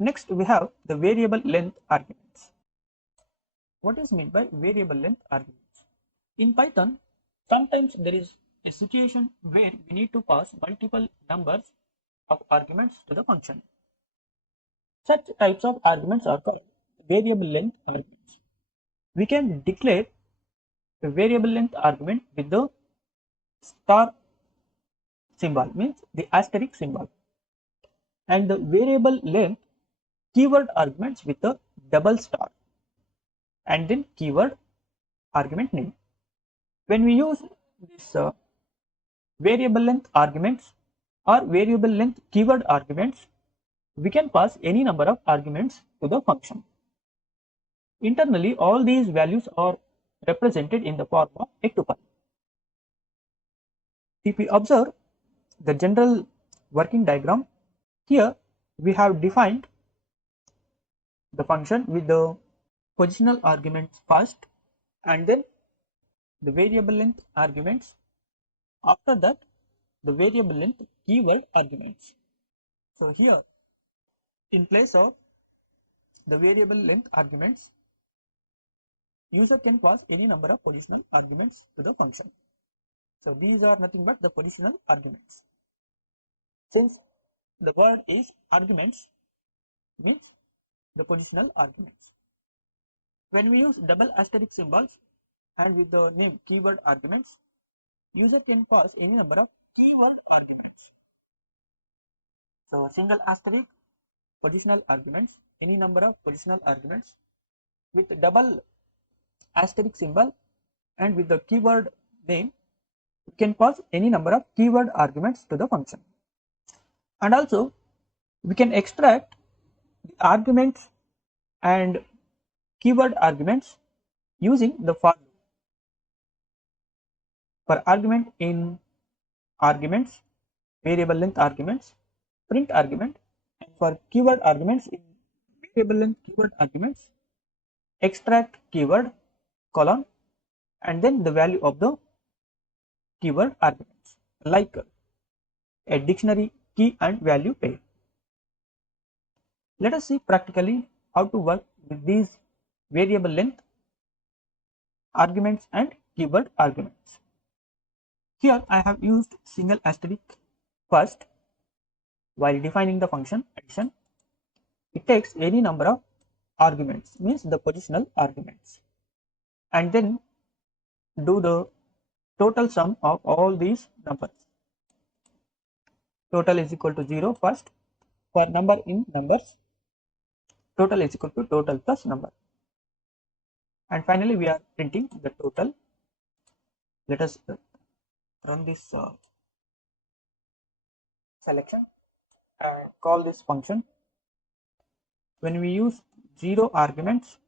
Next we have the variable length arguments. What is meant by variable length arguments? In Python, sometimes there is a situation where we need to pass multiple numbers of arguments to the function. Such types of arguments are called variable length arguments. We can declare a variable length argument with the star symbol, means the asterisk symbol, and the variable length keyword arguments with a double star, and then keyword argument name. When we use this variable length arguments or variable length keyword arguments, we can pass any number of arguments to the function. Internally, all these values are represented in the form of a tuple. If we observe the general working diagram, here we have defined the function with the positional arguments first and then the variable length arguments. After that, the variable length keyword arguments. So here, in place of the variable length arguments, user can pass any number of positional arguments to the function. So these are nothing but the positional arguments. Since the word is arguments, means the positional arguments. When we use double asterisk symbols and with the name keyword arguments, user can pass any number of keyword arguments. So single asterisk, positional arguments, any number of positional arguments. With double asterisk symbol and with the keyword name, we can pass any number of keyword arguments to the function. And also we can extract the arguments and keyword arguments using the for loop. For argument in arguments, variable length arguments, print argument, and for keyword arguments in variable length keyword arguments, extract keyword colon and then the value of the keyword arguments, like a dictionary key and value pair. Let us see practically how to work with these variable length arguments and keyword arguments. Here I have used single asterisk first while defining the function addition. It takes any number of arguments, means the positional arguments, and then do the total sum of all these numbers. Total is equal to 0 first. For number in numbers, total is equal to total plus number. And finally, we are printing the total. Let us run this selection and call this function. When we use 0 arguments,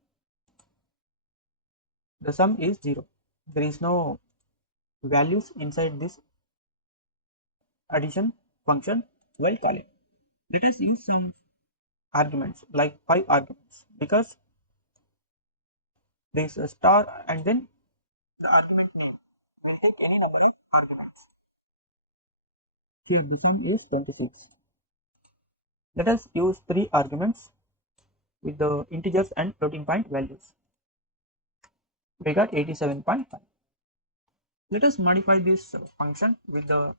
the sum is 0. There is no values inside this addition function while calling. Let us use some arguments like 5 arguments, because there is a star and then the argument name. We will take any number of arguments. Here the sum is 26. Let us use 3 arguments with the integers and floating point values. We got 87.5. Let us modify this function with the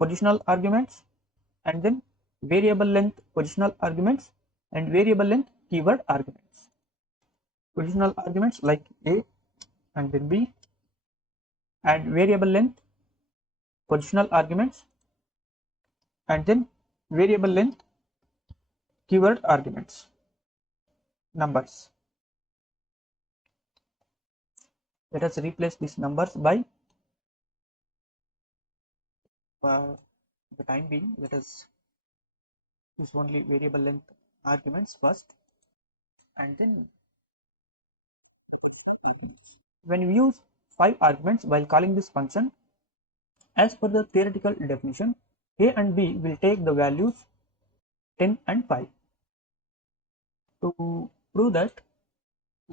positional arguments and then variable length positional arguments and variable length keyword arguments. Positional arguments like A and then B, and variable length positional arguments and then variable length keyword arguments, numbers. Let us replace these numbers by, for the time being, let us use only variable length arguments first and then the positional arguments. When we use 5 arguments while calling this function, as per the theoretical definition, A and B will take the values 10 and 5. To prove that,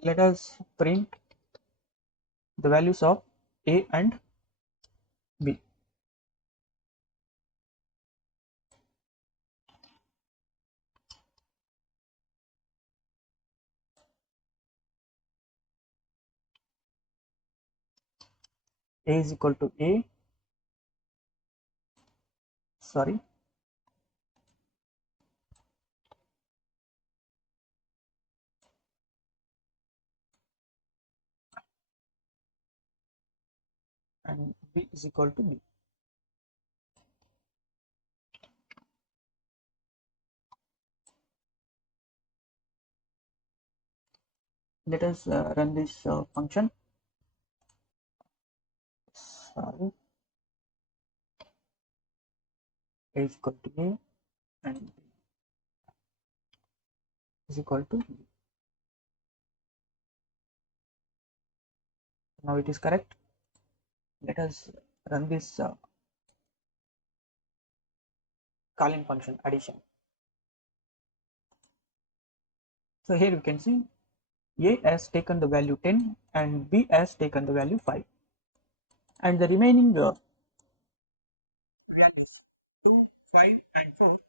let us print the values of A and B. A is equal to A, sorry, and B is equal to B. Let us run this function. Sorry, A is equal to A and B is equal to B. Now it is correct. Let us run this calling function addition. So here we can see A has taken the value 10 and B has taken the value 5, and the remaining values 2, 5 and 4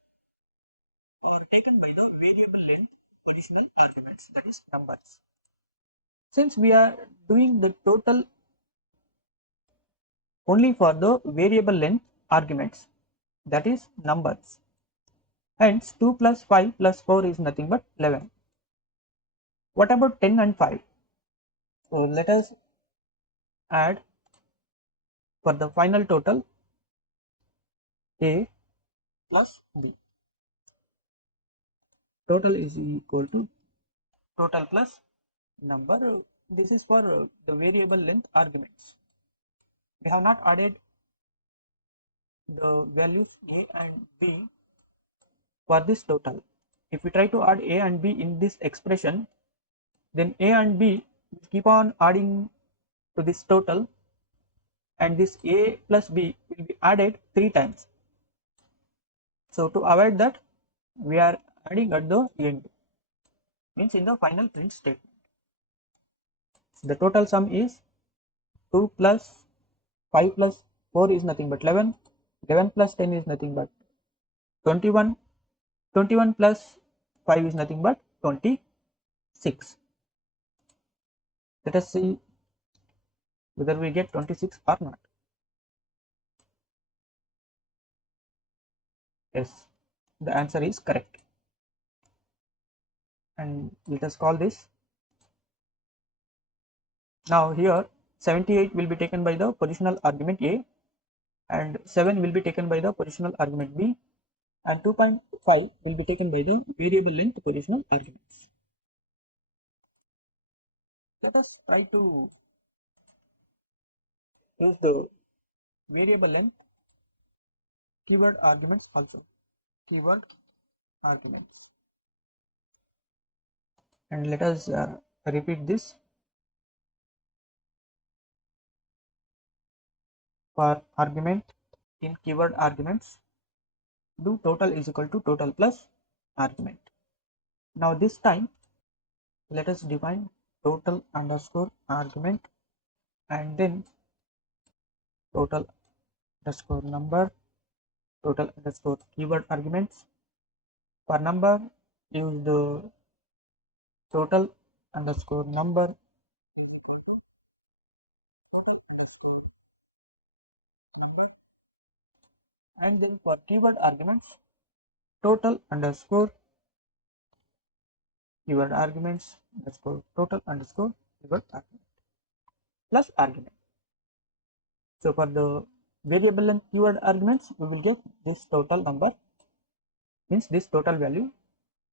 are taken by the variable length positional arguments, that is numbers. Since we are doing the total only for the variable length arguments, that is numbers, hence 2 plus 5 plus 4 is nothing but 11. What about 10 and 5? So let us add for the final total A plus B. Total is equal to total plus number. This is for the variable length arguments. We have not added the values A and B for this total. If we try to add A and B in this expression, then A and B will keep on adding to this total, and this A plus B will be added 3 times. So to avoid that, we are adding at the end, means in the final print statement. So the total sum is 2 plus 5 plus 4 is nothing but 11, 11 plus 10 is nothing but 21, 21 plus 5 is nothing but 26. Let us see whether we get 26 or not. Yes, the answer is correct. And let us call this. Now here 78 will be taken by the positional argument A, and 7 will be taken by the positional argument B, and 2.5 will be taken by the variable length positional arguments. Let us try to use the variable length keyword arguments also. Keyword arguments, and let us repeat this. For argument in keyword arguments, do total is equal to total plus argument. Now this time let us define total underscore argument and then total underscore number, total underscore keyword arguments. For number, use the total underscore number is equal to total underscore number, and then for keyword arguments, total underscore keyword arguments underscore total underscore keyword argument plus argument. So for the variable length keyword arguments, we will get this total number, means this total value,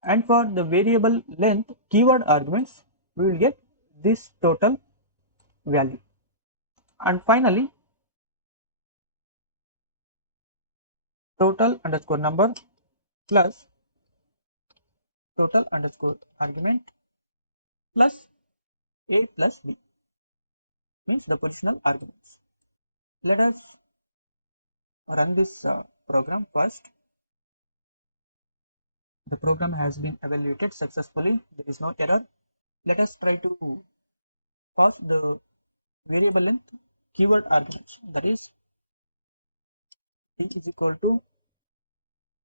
and for the variable length keyword arguments, we will get this total value. And finally, total underscore number plus total underscore argument plus A plus B, means the positional arguments. Let us run this program first. The program has been evaluated successfully. There is no error. Let us try to pass the variable length keyword arguments, that is D is equal to,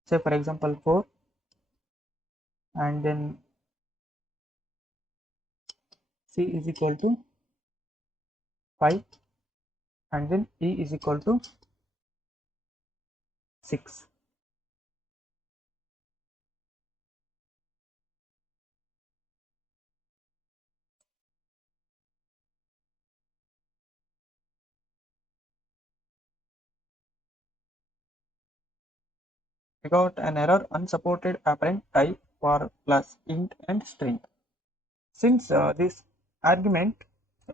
say for example 4, and then C is equal to 5, and then E is equal to 6. We got an error, unsupported apparent type for plus int and string. Since this argument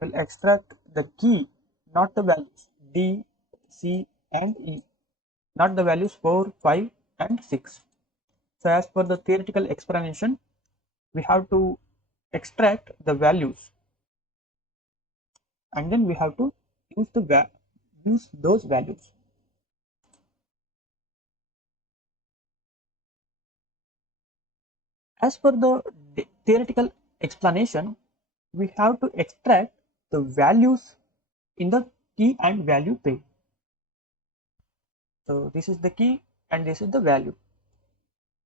will extract the key, not the values D, C and E, not the values 4, 5 and 6. So as per the theoretical explanation, we have to extract the values and then we have to use those values. As per the theoretical explanation, we have to extract the values in the key and value pair. So this is the key and this is the value.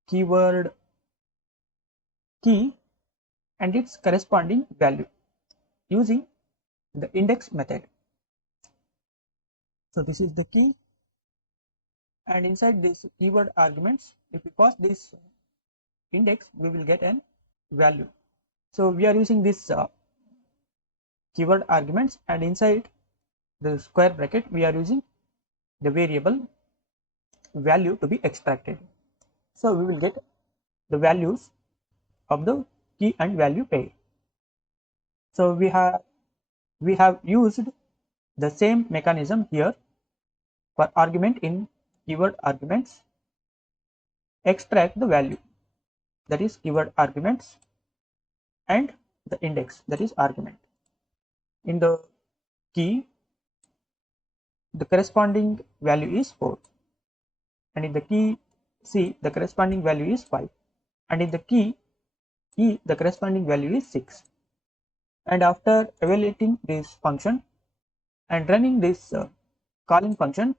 Keyword key and its corresponding value using the index method. So this is the key, and inside this keyword arguments, if we pass this index, we will get an value. So we are using this keyword arguments, and inside the square bracket we are using the variable value to be extracted. So we will get the values of the key and value pair. So we have used the same mechanism here for argument in keyword arguments. Extract the value, that is keyword arguments, and the index, that is argument. In the key, the corresponding value is 4, and in the key C, the corresponding value is 5, and in the key E, the corresponding value is 6. And after evaluating this function and running this calling function,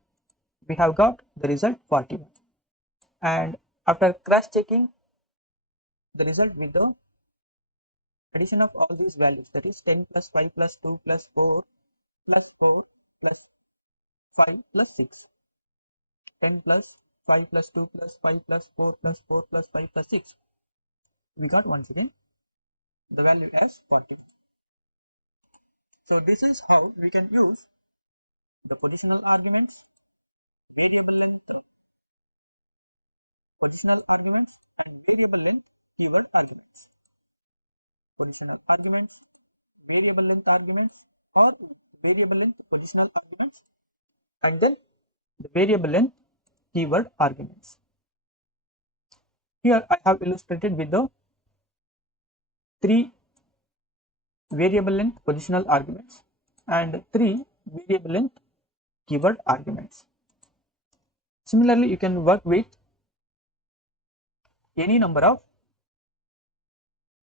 we have got the result 41. And after cross checking the result with the addition of all these values, that is 10 plus 5 plus 2 plus 4 plus 4 plus 5 plus 6, 10 plus 5 plus 2 plus 5 plus 4 plus 4 plus 5 plus 6, we got once again the value as 41. So this is how we can use the positional arguments, variable length positional arguments, and variable length keyword arguments. Positional arguments, variable length arguments, or variable length positional arguments, and then the variable length keyword arguments. Here I have illustrated with the 3 variable length positional arguments and 3 variable length keyword arguments. Similarly, you can work with any number of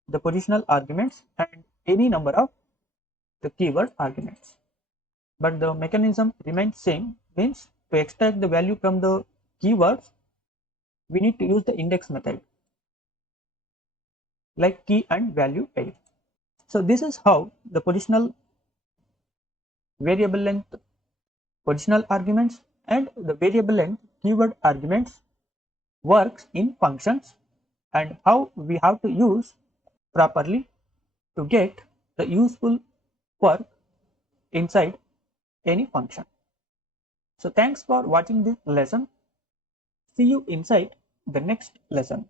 the positional arguments and any number of the keyword arguments, but the mechanism remains same. Means to extract the value from the keywords, we need to use the index method like key and value pair. So this is how the positional variable length positional arguments and the variable length keyword arguments works in functions, and how we have to use properly to get the useful work inside any function. So thanks for watching this lesson. See you inside the next lesson.